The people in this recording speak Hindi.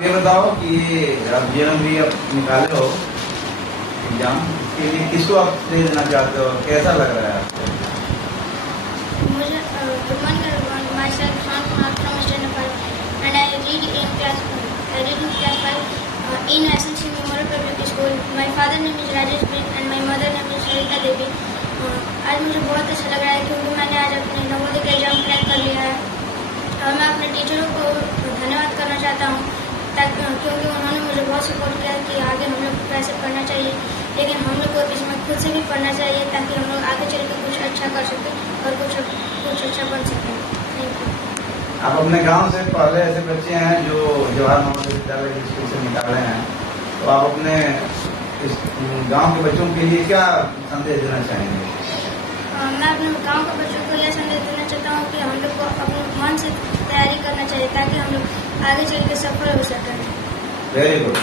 ये बताओ कि आप जेएमवी अब निकाले हो एग्जाम के लिए, किसको आप दे देना चाहते हो, कैसा लग रहा है आपको? मुझे good morning everyone. Myself Sean Kumar from Standard 5 and I read in class 5 in SNC Memorial Public School. My father name is Rajesh Bin and my mother name is Sarita Devi. आज मुझे बहुत अच्छा लग रहा है क्योंकि मैंने आज अपने नवोदय का एग्जाम क्रैक कर लिया है और मैं अपने टीचरों को धन्यवाद करना चाहता हूँ क्योंकि उन्होंने मुझे बहुत सपोर्ट किया कि आगे हम लोग कैसे पढ़ना चाहिए, लेकिन हम लोग को इसमें खुद से भी पढ़ना चाहिए ताकि हम लोग आगे चल के कुछ अच्छा कर सकें और कुछ अच्छा बन सकें। Thank you. आप अपने गांव से पहले ऐसे बच्चे हैं जो जवाहर नवोदय विद्यालय स्कूल से निकाले हैं, तो आप अपने इस गांव के बच्चों के लिए क्या संदेश देना चाहेंगे? मैं अपने गांव के बच्चों को यह संदेश देना चाहता हूँ कि हम लोग को अपने मन से तैयारी करना चाहिए ताकि हम लोग आगे चल के सफल हो सकें। Very good.